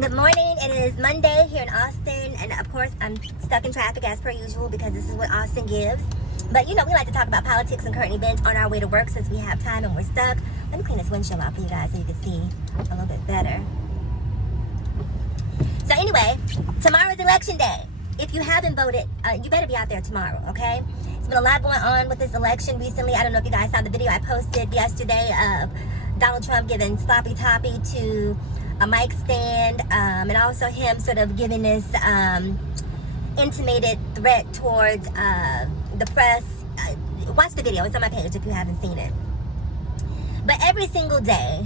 Good morning. It is Monday here in Austin, and of course I'm stuck in traffic as per usual because this is what Austin gives. But you know, we like to talk about politics and current events on our way to work since we have time and we're stuck. Let me clean this windshield off for you guys so you can see a little bit better. So anyway, tomorrow is election day. If you haven't voted, you better be out there tomorrow, okay? There's been a lot going on with this election recently. I don't know if you guys saw the video I posted yesterday of Donald Trump giving sloppy toppy to a mic stand, and also him sort of giving this intimated threat towards the press. Watch the video, it's on my page if you haven't seen it. But every single day,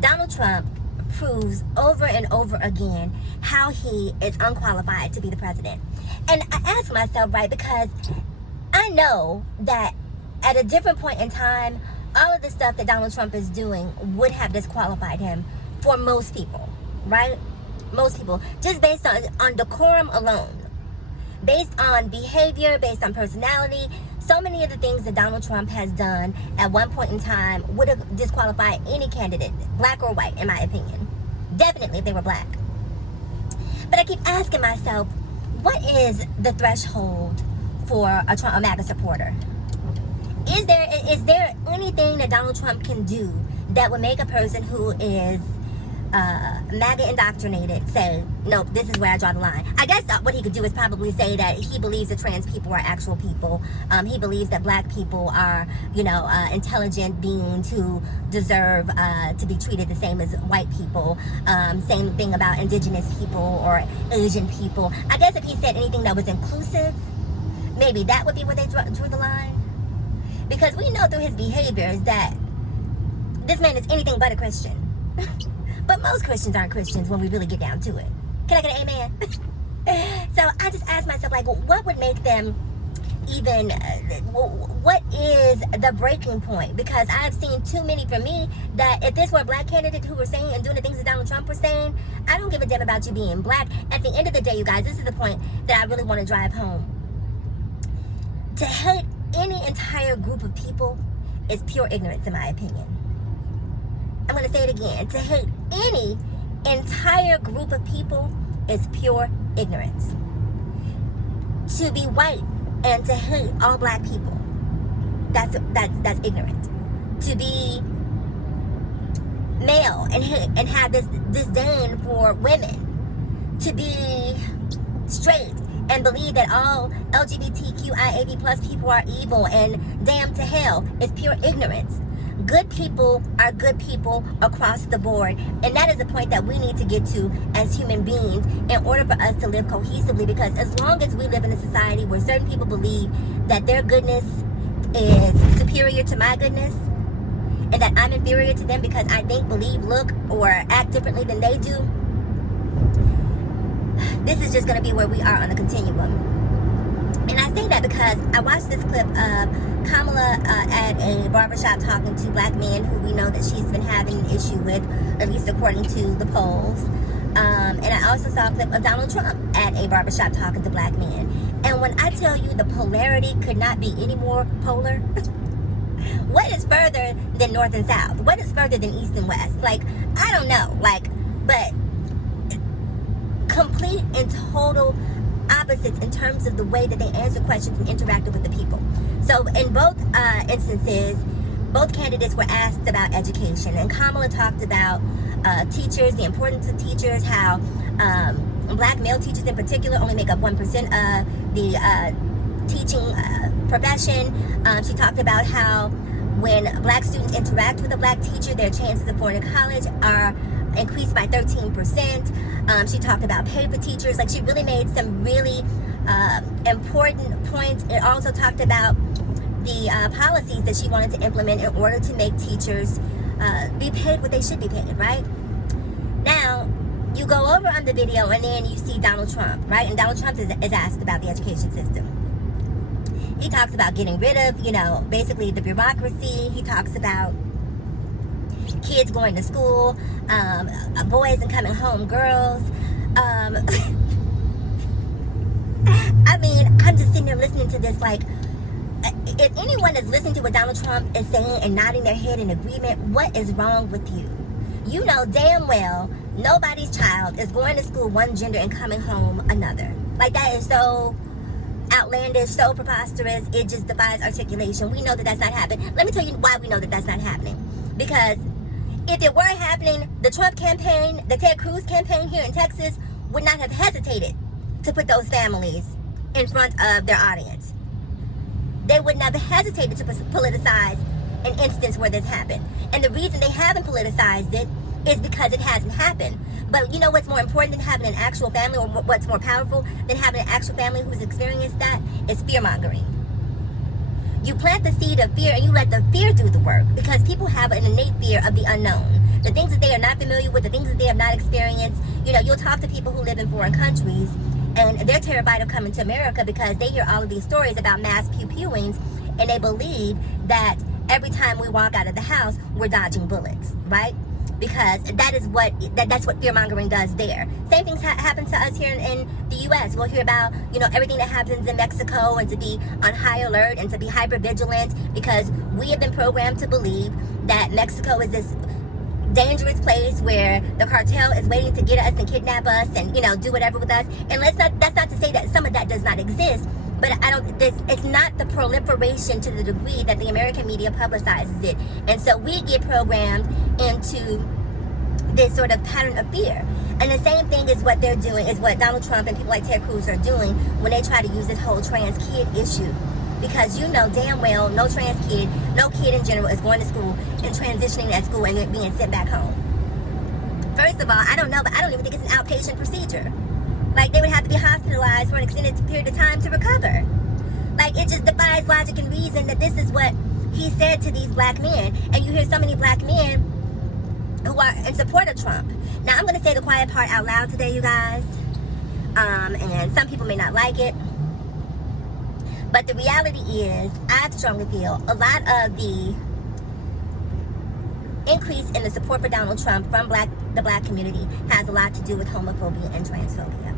Donald Trump proves over and over again how he is unqualified to be the president. And I ask myself, right, because I know that at a different point in time, all of the stuff that Donald Trump is doing would have disqualified him for most people, right? Most people, just based on decorum alone, based on behavior, based on personality. So many of the things that Donald Trump has done at one point in time would have disqualified any candidate, black or white, in my opinion. Definitely if they were black. But I keep asking myself, what is the threshold for a MAGA supporter? Is there anything that Donald Trump can do that would make a person who is MAGA indoctrinated say, no, this is where I draw the line? I guess what he could do is probably say that he believes that trans people are actual people. He believes that black people are, intelligent beings who deserve to be treated the same as white people. Same thing about indigenous people or Asian people. I guess if he said anything that was inclusive, maybe that would be where they drew the line. Because we know through his behaviors that this man is anything but a Christian. But most Christians aren't Christians when we really get down to it. Can I get an amen? So I just asked myself, like, what would make them even, what is the breaking point? Because I've seen too many for me that if this were a black candidate who were saying and doing the things that Donald Trump was saying, I don't give a damn about you being black. At the end of the day, you guys, this is the point that I really want to drive home. To hate any entire group of people is pure ignorance, in my opinion. I'm going to say it again. To hate any entire group of people is pure ignorance. To be white and to hate all black people, that's ignorant. To be male and have this disdain for women, to be straight and believe that all LGBTQIA+ plus people are evil and damned to hell is pure ignorance. Good people are good people across the board, and that is the point that we need to get to as human beings in order for us to live cohesively. Because as long as we live in a society where certain people believe that their goodness is superior to my goodness, and that I'm inferior to them because I think, believe, look, or act differently than they do, this is just going to be where we are on the continuum. And I say that because I watched this clip of Kamala at a barbershop talking to black men who we know that she's been having an issue with, at least according to the polls. And I also saw a clip of Donald Trump at a barbershop talking to black men. And when I tell you the polarity could not be any more polar, what is further than north and south? What is further than east and west? Like, I don't know. But complete and total opposites in terms of the way that they answer questions and interacted with the people. So in both instances, both candidates were asked about education, and Kamala talked about teachers, the importance of teachers, how black male teachers in particular only make up 1% of the teaching profession. She talked about how when black students interact with a black teacher, their chances of going to college are increased by 13%. She talked about pay for teachers. Like, she really made some really important points. It also talked about the policies that she wanted to implement in order to make teachers be paid what they should be paid, right? Now, you go over on the video and then you see Donald Trump, right? And Donald Trump is asked about the education system. He talks about getting rid of, basically the bureaucracy. He talks about kids going to school, boys and coming home girls. I mean, I'm just sitting there listening to this like, if anyone is listening to what Donald Trump is saying and nodding their head in agreement, what is wrong with you? You know damn well Nobody's child is going to school one gender and coming home another. Like, that is so outlandish, so preposterous. It just defies articulation. We know that that's not happening. Let me tell you why we know that that's not happening. Because if it were happening, the Trump campaign, the Ted Cruz campaign here in Texas would not have hesitated to put those families in front of their audience. They would not have hesitated to politicize an instance where this happened. And the reason they haven't politicized it is because it hasn't happened. But you know what's more important than having an actual family, or what's more powerful than having an actual family who's experienced that, is fear-mongering. You plant the seed of fear and you let the fear do the work, because people have an innate fear of the unknown. The things that they are not familiar with, the things that they have not experienced. You know, you'll talk to people who live in foreign countries and they're terrified of coming to America because they hear all of these stories about mass pew-pewings, and they believe that every time we walk out of the house, we're dodging bullets, right? Because that's what fear-mongering does there. Same things happen to us here in the U.S. We'll hear about, you know, everything that happens in Mexico, and to be on high alert and to be hyper-vigilant, because we have been programmed to believe that Mexico is this dangerous place where the cartel is waiting to get us and kidnap us and, you know, do whatever with us. And that's not to say that some of that does not exist, but it's not the proliferation to the degree that the American media publicizes it. And so we get programmed into this sort of pattern of fear. And the same thing is what they're doing, is what Donald Trump and people like Ted Cruz are doing when they try to use this whole trans kid issue. Because you know damn well no trans kid, no kid in general is going to school and transitioning at school and being sent back home. First of all, I don't know, but I don't even think it's an outpatient procedure. Like, they would have to be hospitalized for an extended period of time to recover. Like, it just defies logic and reason that this is what he said to these black men. And you hear so many black men who are in support of Trump. Now, I'm going to say the quiet part out loud today, you guys. And some people may not like it. But the reality is, I strongly feel a lot of the increase in the support for Donald Trump from the black community has a lot to do with homophobia and transphobia.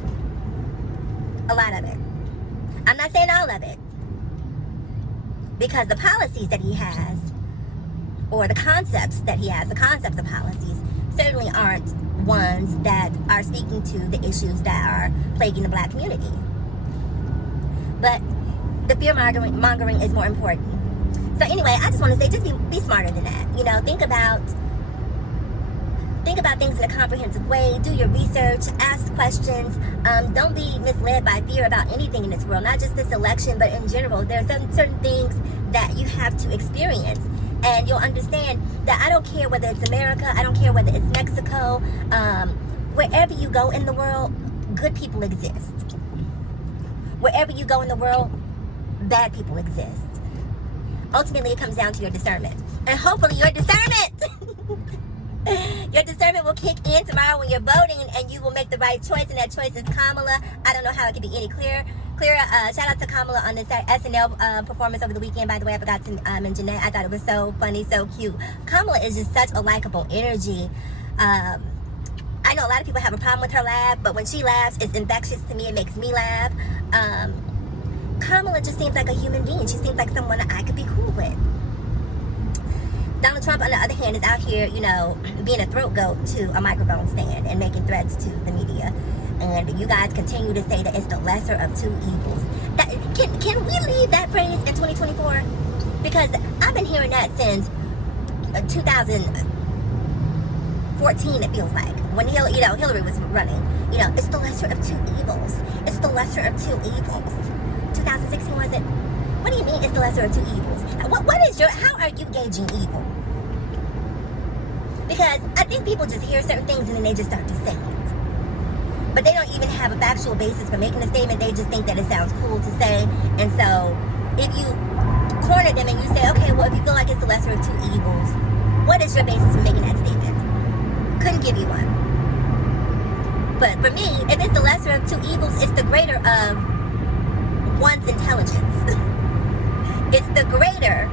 A lot of it. I'm not saying all of it, because the policies that he has, or the concepts that he has, the concepts of policies, certainly aren't ones that are speaking to the issues that are plaguing the black community. But the fear mongering is more important. So anyway, I just want to say, just be smarter than that. You know, think about things in a comprehensive way. Do your research, ask questions. Don't be misled by fear about anything in this world, not just this election, but in general. There are certain things that you have to experience, and you'll understand that I don't care whether it's America, I don't care whether it's Mexico, wherever you go in the world, good people exist. Wherever you go in the world, bad people exist. Ultimately, it comes down to your discernment. And hopefully your discernment will kick in tomorrow when you're voting, and you will make the right choice, and that choice is Kamala. I don't know how it could be any clearer. Shout out to Kamala on this SNL performance over the weekend. By the way, I forgot to mention that. I thought it was so funny, so cute. Kamala is just such a likable energy. I know a lot of people have a problem with her laugh, but when she laughs, it's infectious to me. It makes me laugh. Kamala just seems like a human being. She seems like someone I could be cool with. Donald Trump, on the other hand, is out here, you know, being a throat goat to a microphone stand and making threats to the media. And you guys continue to say that it's the lesser of two evils. Can we leave that phrase in 2024? Because I've been hearing that since 2014, it feels like, when Hillary was running. You know, it's the lesser of two evils. It's the lesser of two evils. 2016, was it? What do you mean it's the lesser of two evils? How are you gauging evil? Because I think people just hear certain things and then they just start to say it. But they don't even have a factual basis for making a statement. They just think that it sounds cool to say. And so if you corner them and you say, okay, well, if you feel like it's the lesser of two evils, what is your basis for making that statement? Couldn't give you one. But for me, if it's the lesser of two evils, it's the greater of one's intelligence. It's the greater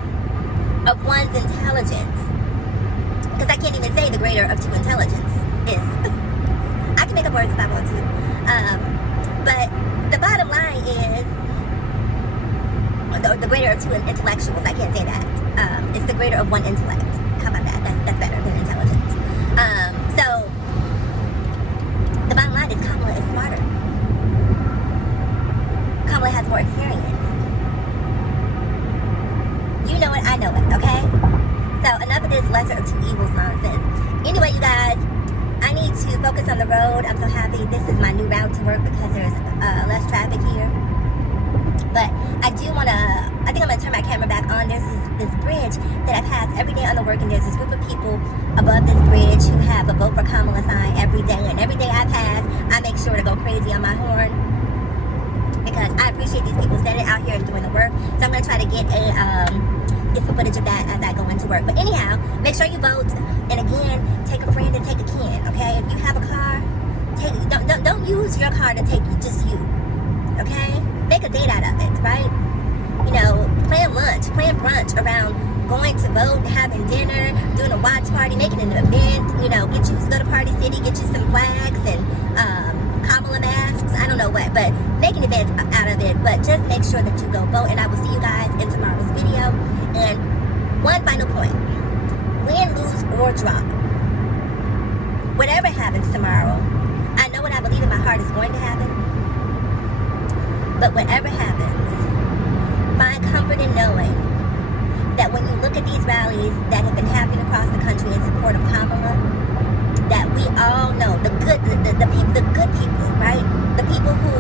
of one's intelligence. Because I can't even say the greater of two intelligence is. I can make up words if I want to. But the bottom line is the greater of two intellectuals. I can't say that. It's the greater of one intellect. How about that? That's better than intelligence. So to focus on the road. I'm so happy. This is my new route to work because there's less traffic here. But I think I'm going to turn my camera back on. There's this bridge that I pass every day on the work, and there's this group of people above this bridge who have a vote for Kamala sign every day. And every day I pass, I make sure to go crazy on my horn because I appreciate these people standing out here and doing the work. So I'm going to try to get some footage of that as I go into work. But anyhow, make sure you vote. And again, take a friend and take a kin, okay? If you have a car, don't use your car to take just you, okay? Make a date out of it, right? You know, plan lunch, plan brunch around going to vote, having dinner, doing a watch party, making an event, you know, get you to go to Party City, get you some flags and Kamala masks, I don't know what, but make an event out of it. But just make sure that you go vote, and I will see you guys in tomorrow's video. And one final point, win, lose, or draw, whatever happens tomorrow, I know what I believe in my heart is going to happen. But whatever happens, find comfort in knowing that when you look at these rallies that have been happening across the country in support of Kamala, that we all know the good people, right? The people who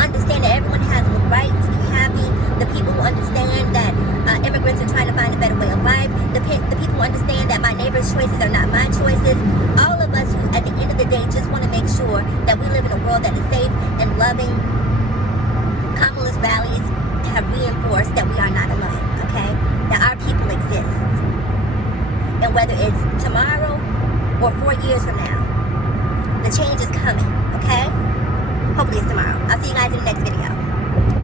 understand that everyone has the right to be happy. The people who understand that immigrants are trying to find a better way of life. The people who understand that my neighbor's choices are not my choices. All of us who, at the end of the day, just want to make sure that we live in a world that is safe and loving. Kamala's rallies have reinforced that we are not alone, okay? That our people exist. And whether it's tomorrow or 4 years from now, the change is